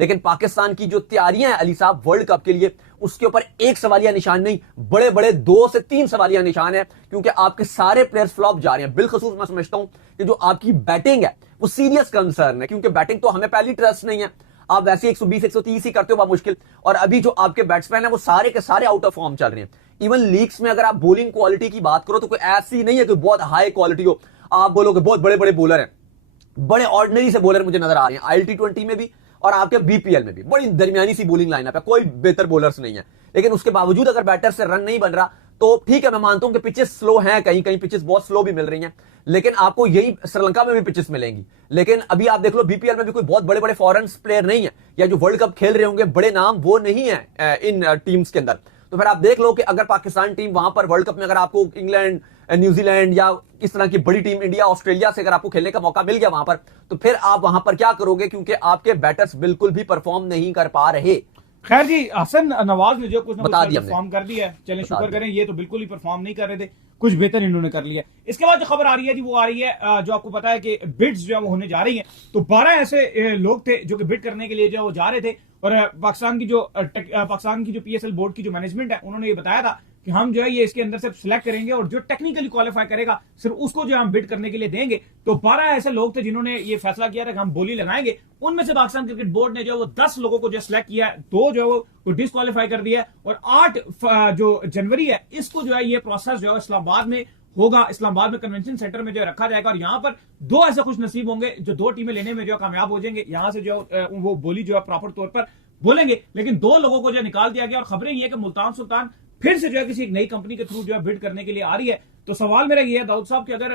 लेकिन पाकिस्तान की जो तैयारियां हैं अली साहब वर्ल्ड कप के लिए, उसके ऊपर एक सवालिया निशान नहीं, बड़े बड़े 2 से 3 सवालिया निशान है, क्योंकि आपके सारे प्लेयर्स फ्लॉप जा रहे हैं। बिलखसूस मैं समझता हूं कि जो आपकी बैटिंग है वो सीरियस कंसर्न है, क्योंकि बैटिंग तो हमें पहली ट्रस्ट नहीं है। आप वैसे 120 130 ही करते हो मुश्किल, और अभी जो आपके बैट्समैन है वो सारे के सारे आउट ऑफ फॉर्म चल रहे हैं। इवन लीग्स में अगर आप बॉलिंग क्वालिटी की बात करो तो कोई ऐसी नहीं है कि बहुत हाई क्वालिटी हो। आप बोलोगे बहुत बड़े बड़े बॉलर हैं, बड़े ऑर्डिनरी से बॉलर मुझे नजर आ रहे हैं ILT20 में भी और आपके BPL में भी। बड़ी दरमियानी सी बॉलिंग लाइनअप है, कोई बेहतर बॉलर्स नहीं है, लेकिन उसके बावजूद अगर बैटर से रन नहीं बन रहा तो ठीक है, मैं मानता हूं कि पिचेस स्लो हैं, कहीं कहीं पिचेस बहुत स्लो भी मिल रही हैं, लेकिन आपको यही श्रीलंका में भी पिचेस मिलेंगी। लेकिन अभी आप देख लो BPL में भी कोई बहुत बड़े बड़े फॉरेन प्लेयर नहीं है, या जो वर्ल्ड कप खेल रहे होंगे बड़े नाम वो नहीं है इन टीम्स के अंदर। तो फिर आप देख लो कि अगर पाकिस्तान टीम वहां पर वर्ल्ड कप में अगर आपको इंग्लैंड, न्यूजीलैंड या इस तरह की बड़ी टीम इंडिया, ऑस्ट्रेलिया से अगर आपको खेलने का मौका मिल गया वहां पर, तो फिर आप वहां पर क्या करोगे, क्योंकि आपके बैटर्स बिल्कुल भी परफॉर्म नहीं कर पा रहे। खैर जी, हसन नवाज ने जो कुछ परफॉर्म कर दिया है, चलें शुक्र करें, ये तो बिल्कुल ही परफॉर्म नहीं कर रहे थे, कुछ बेहतर इन्होंने कर लिया। इसके बाद जो खबर आ रही है जी वो आ रही है जो आपको पता है कि बिड्स जो है वो होने जा रही हैं। तो 12 ऐसे लोग थे जो कि बिड करने के लिए जो वो जा रहे थे, और पाकिस्तान की जो PSL बोर्ड की जो मैनेजमेंट है उन्होंने ये बताया था कि हम जो है ये इसके अंदर से सिलेक्ट करेंगे और जो टेक्निकली क्वालिफाई करेगा सिर्फ उसको जो हम बिड करने के लिए देंगे। तो 12 ऐसे लोग थे जिन्होंने ये फैसला किया था कि हम बोली लगाएंगे। उनमें से पाकिस्तान क्रिकेट बोर्ड ने जो वो 10 लोगों को जो सिलेक्ट किया है, 2 जो है वो डिस्क्वालीफाई कर दिया है, और 8 जो जनवरी है इसको जो है ये प्रोसेस जो है इस्लामाबाद में होगा, इस्लामाबाद में कन्वेंशन सेंटर में जो रखा जाएगा, और यहां पर 2 ऐसे खुश नसीब होंगे जो 2 टीमें लेने में जो कामयाब हो जाएंगे, यहां से जो वो बोली जो है प्रॉपर तौर पर बोलेंगे। लेकिन 2 लोगों को जो निकाल दिया गया, और खबरें ये कि मुल्तान सुल्तान फिर से जो है किसी एक नई कंपनी के थ्रू जो है बिड करने के लिए आ रही है। तो सवाल मेरा ये है दाऊद साहब कि अगर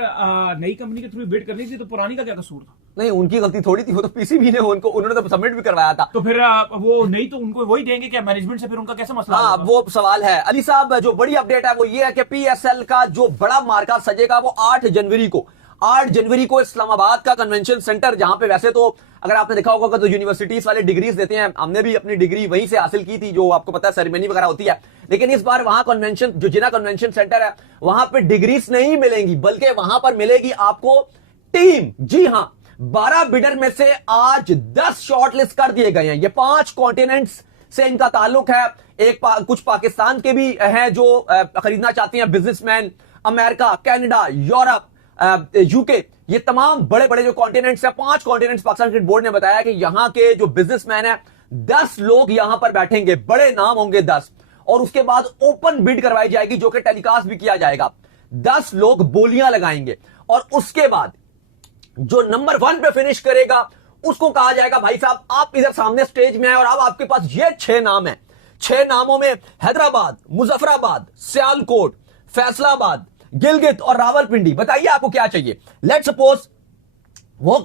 नई कंपनी के थ्रू बिड करनी थी तो पुरानी का क्या कसूर था? नहीं, उनकी गलती थोड़ी थी, वो तो PCB ने उन्होंने तो सबमिट भी करवाया था। तो फिर वो नहीं तो उनको वही देंगे क्या मैनेजमेंट से? फिर उनका कैसे मसला? हाँ, वो सवाल है अली साहब। जो बड़ी अपडेट है वो ये है कि PSL का जो बड़ा मार्का सजेगा वो 8 जनवरी को इस्लामाबाद का कन्वेंशन सेंटर, जहां पे वैसे तो अगर आपने देखा होगा तो यूनिवर्सिटीज वाले डिग्रीज देते हैं, हमने भी अपनी डिग्री वहीं से हासिल की थी, जो आपको पता है सेरेमनी वगैरह होती है। लेकिन इस बार वहां कन्वेंशन, जो जिना कन्वेंशन सेंटर है, वहां पे डिग्रीज नहीं मिलेंगी, बल्कि वहां पर मिलेगी आपको टीम। जी हां, 12 बिडर में से आज 10 शॉर्टलिस्ट कर दिए गए हैं। ये 5 कॉन्टिनेंट्स से इनका ताल्लुक है। कुछ पाकिस्तान के भी हैं जो खरीदना चाहते हैं, businessman, America, Canada, Europe, UK, ये तमाम बड़े बड़े जो कॉन्टिनेंट्स हैं, 5 कॉन्टिनेंट्स पाकिस्तान क्रिकेट बोर्ड ने बताया कि यहां के जो बिजनेसमैन है 10 लोग यहां पर बैठेंगे, बड़े नाम होंगे 10, और उसके बाद ओपन बिड करवाई जाएगी जो कि टेलीकास्ट भी किया जाएगा। 10 लोग बोलियां लगाएंगे, और उसके बाद जो नंबर 1 पे फिनिश करेगा उसको कहा जाएगा भाई साहब आप इधर सामने स्टेज में आए, और अब आपके पास ये 6 नाम है। 6 नामों में हैदराबाद, मुजफ्फराबाद, सियालकोट, फैसलाबाद, गिलगित और रावलपिंडी। बताइए आपको क्या चाहिए। लेट्स सपोज वो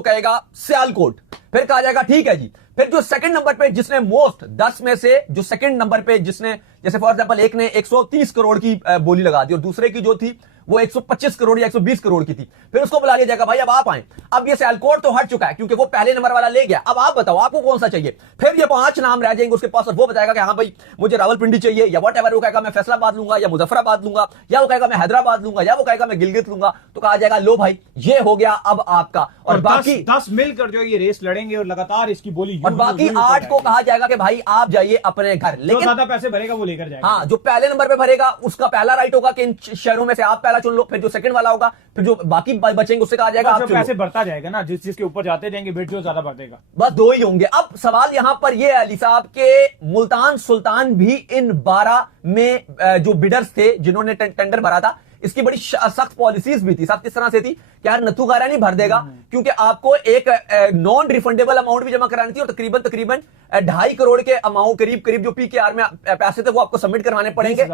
कहेगा सियालकोट, फिर कहा जाएगा ठीक है जी। फिर जो सेकंड नंबर पे जिसने मोस्ट 10 में से जो सेकंड नंबर पे जिसने, जैसे फॉर एग्जांपल एक ने 130 करोड़ की बोली लगा दी और दूसरे की जो थी वो 125 करोड़ या 120 करोड़ की थी, फिर उसको बुला लिया जाएगा भाई अब आप आए। अब ये सियालकोट तो हट चुका है क्योंकि वो पहले नंबर वाला ले गया, अब आप बताओ आपको कौन सा चाहिए। फिर ये 5 नाम रह जाएंगे उसके पास, और वो बताएगा कि हाँ भाई मुझे रावलपिंडी चाहिए, या वट एवर, वो कहेगा मैं फैसलाबाद लूंगा या मुजफ्फराबाद लूंगा, या वो कहेगा मैं हैदराबाद लूंगा, या वो कहेगा मैं गिलगित लूंगा। तो कहा जाएगा लो भाई ये हो गया अब आपका, और बाकी 10 मिलकर जो ये रेस लड़ेंगे और लगातार इसकी बोली, और बाकी 8 को कहा जाएगा कि भाई आप जाइए अपने घर। लेकिन ज्यादा पैसे भरेगा वो लेकर जाएगा। हाँ, जो पहले नंबर पे भरेगा उसका पहला राइट होगा कि इन शहरों में से आप पहला चुन लो। फिर जो सेकंड वाला होगा, फिर जो बाकी बचेंगे उससे कहा जाएगा आप पैसे बढ़ता जाएगा ना, जिस चीज के ऊपर जाते जाएंगे बिड जो ज्यादा बढ़ेगा। बस 2 ही होंगे। अब सवाल यहां पर यह है अली साहब के मुल्तान सुल्तान भी इन 12 में जो बिडर्स थे जिन्होंने टेंडर भरा था, इसकी बड़ी सख्त पॉलिसीज भी थी। सख्त किस तरह से थी कि यार नथु गारा नहीं भर देगा, क्योंकि आपको एक नॉन रिफंडेबल अमाउंट भी जमा करानी थी, और तकरीबन 2.5 करोड़ के अमाउंट करीब जो PKR में पैसे थे वो आपको सबमिट करवाने पड़ेंगे।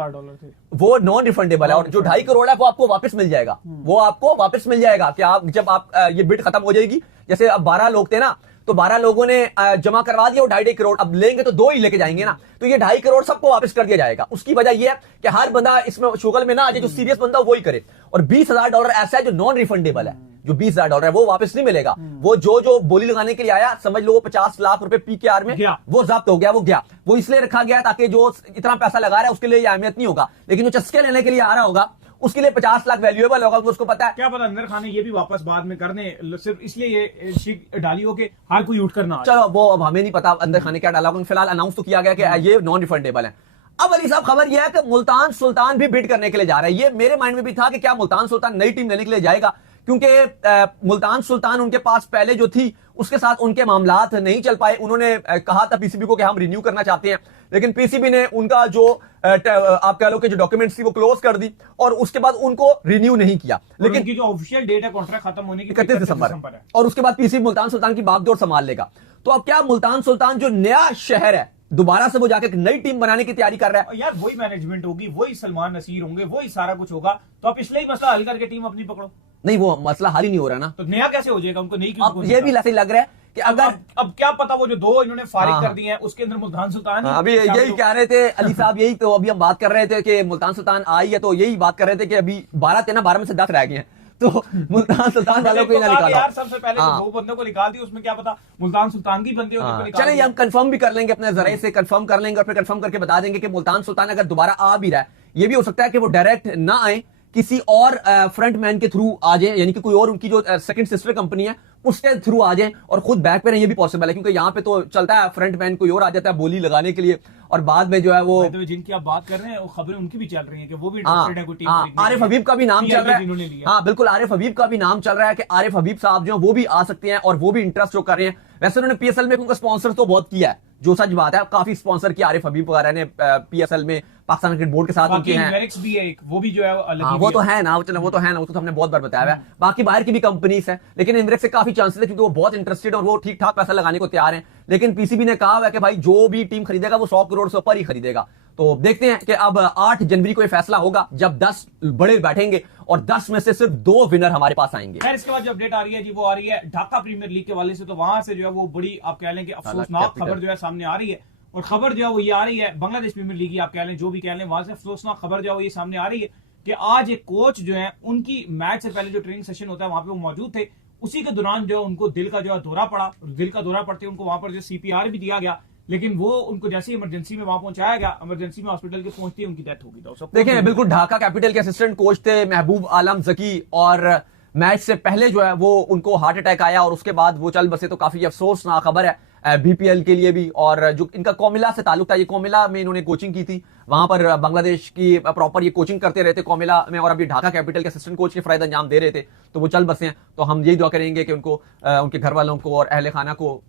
वो नॉन रिफंडेबल है, और जो 2.5 करोड़ है वो आपको वापस मिल जाएगा। वो आपको वापस मिल जाएगा कि आप जब आप ये बिड खत्म हो जाएगी। जैसे अब 12 लोग थे ना, तो 12 लोगों ने जमा करवा दिया, 2.5 करोड़ अब लेंगे तो 2 ही लेके जाएंगे ना, तो ये 2.5 करोड़ सबको वापस कर दिया जाएगा। उसकी वजह यह है कि हर बंदा इसमें शुगल में ना आ जाए, जो सीरियस बंदा वो ही करे। और $20,000 ऐसा है जो नॉन रिफंडेबल है, जो $20,000 है वो वापस नहीं मिलेगा। वो जो बोली लगाने के लिए आया, समझ लो वो 50 लाख रुपए PKR में वो जब्त हो गया, वो गया। वो इसलिए रखा गया ताकि जो इतना पैसा लगा रहा है उसके लिए अहमियत नहीं होगा, लेकिन जो चस्के लेने के लिए आ रहा होगा उसके लिए 50 लाख वैल्यूएबल होगा, उसको पता है। क्या पता अंदर खाने ये भी वापस बाद में कर दें, सिर्फ इसलिए ये शिक डाली हो कि हर कोई उठ कर ना आ जाए। चलो वो अब हमें नहीं पता अंदर खाने क्या डाला होगा, फिलहाल अनाउंस तो किया गया कि ये नॉन रिफंडेबल है। अब अली साहब खबर यह है कि मुल्तान सुल्तान भी बिड करने के लिए जा रहा है। ये मेरे माइंड में भी था कि क्या मुल्तान सुल्तान नई टीम लेने के लिए जाएगा, क्योंकि मुल्तान सुल्तान उनके पास पहले जो थी उसके साथ उनके मामलात नहीं चल पाए। उन्होंने कहा था पीसीबी को कि हम रिन्यू करना चाहते हैं, लेकिन पीसीबी ने उनका जो आप कह लो कि जो डॉक्यूमेंट्स थी वो क्लोज कर दी और उसके बाद उनको रिन्यू नहीं किया। लेकिन उनकी जो ऑफिशियल डेट है कॉन्ट्रैक्ट खत्म होने की 31 दिसंबर है और उसके बाद पीसीबी मुल्तान सुल्तान की बागडोर संभाल लेगा। तो अब क्या मुल्तान सुल्तान जो नया शहर है दोबारा से वो जाके एक नई टीम बनाने की तैयारी कर रहा है? यार वही मैनेजमेंट होगी, वही सलमान नसीर होंगे, वही सारा कुछ होगा, तो आप पिछले ही मसला हल करके टीम अपनी पकड़ो। नहीं वो मसला हल ही नहीं हो रहा ना, तो नया कैसे हो जाएगा? उनको नहीं अब ये भी ऐसे लग रहा है कि अगर अब क्या पता वो जो 2 इन्होंने फारिग कर दिए हैं उसके अंदर मुल्तान सुल्तान अभी यही कह रहे थे अली साहब, यही तो अभी हम बात कर रहे थे कि मुल्तान सुल्तान आई है, तो यही बात कर रहे थे कि अभी 12 थे ना, 12 में से 10 रह गए हैं, तो मुल्तान सुल्तान वालों को निकाला यार। सबसे पहले 2 बंदों को निकाल दी, उसमें क्या पता मुल्तान सुल्तान की बंदे हो। चलिए हम कंफर्म भी कर लेंगे, अपने जरिए से कंफर्म कर लेंगे और फिर कंफर्म करके बता देंगे कि मुल्तान सुल्तान अगर दोबारा आ भी रहा है, ये भी हो सकता है कि वो डायरेक्ट ना आए, किसी और फ्रंट मैन के थ्रू आ जाए, यानी कि कोई और उनकी जो सेकंड सिस्टर कंपनी है उसके थ्रू आ जाए और खुद बैक पे रहें, ये भी पॉसिबल है, क्योंकि यहाँ पे तो चलता है फ्रंट मैन कोई और आ जाता है बोली लगाने के लिए और बाद में जो है वो जिनकी आप बात कर रहे हैं वो खबरें उनकी भी चल रही हैं कि वो भी इंटरेस्टेड है कोई टीम। आरिफ हबीब का भी नाम चल रहा है। हाँ बिल्कुल, आरिफ हबीब का भी नाम चल रहा है कि आरिफ हबीब साहब जो वो भी आ सकते हैं और वो भी इंटरेस्ट जो कर रहे हैं। वैसे उन्होंने पीएसएल में उनका स्पॉन्सर तो बहुत किया है, जो सच बात है, काफी स्पॉन्सर किया आरिफ हबीब वगैरह ने पीएसएल में, पाकिस्तान क्रिकेट बोर्ड के साथ उनके हैं। भी है एक, वो भी जो है वो तो है ना, वो तो है ना, वो तो हमने बहुत बार बताया है। बाकी बाहर की भी कंपनीज है, लेकिन इनडायरेक्ट से काफी चांसेस है क्योंकि वो बहुत इंटरेस्टेड और वो ठीक ठाक पैसा लगाने को तैयार है। लेकिन पीसीबी ने कहा है कि भाई जो भी टीम खरीदेगा वो 100 करोड़ से ऊपर ही खरीदेगा। तो देखते हैं कि अब 8 जनवरी को ये फैसला होगा जब 10 बड़े बैठेंगे और 10 में से सिर्फ 2 विनर हमारे पास आएंगे। खैर इसके बाद जो अपडेट आ रही है जी वो आ रही है ढाका प्रीमियर लीग के वाले से, तो वहां से जो है वो बड़ी आप कह लें कि अफसोसनाक खबर जो है सामने आ रही है। और खबर जो है वो ये आ रही है बांग्लादेश प्रीमियर लीग की, आप कह लें जो भी कह लें, वहां से अफसोसनाक खबर जो है वो ये सामने आ रही है कि आज एक कोच जो है उनकी मैच से पहले जो ट्रेनिंग सेशन होता है वहां पे वो मौजूद थे, उसी के दौरान जो उनको दिल का जो है दौरा पड़ा। दिल का दौरा पड़ते उनको वहां पर जो सीपीआर भी दिया गया, लेकिन वो उनको जैसे इमरजेंसी में वहां पहुंचाया गया, इमरजेंसी में हॉस्पिटल के पहुंचते ही उनकी डेथ हो गई। देखें बिल्कुल ढाका कैपिटल के असिस्टेंट कोच थे महबूब आलम जकी और मैच से पहले जो है वो उनको हार्ट अटैक आया और उसके बाद वो चल बसे। तो काफी अफसोसनाक खबर है बीपीएल के लिए भी। और जो इनका कोमिला से ताल्लुक था, ये कोमिला में इन्होंने कोचिंग की थी, वहां पर बांग्लादेश की प्रॉपर ये कोचिंग करते रहते कोमिला में, और अभी ढाका कैपिटल के असिस्टेंट कोच के फराइद अंजाम दे रहे थे, तो वो चल बसे हैं। तो हम यही दुआ करेंगे कि उनको उनके घर वालों को और अहले खाना को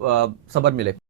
सब्र मिले।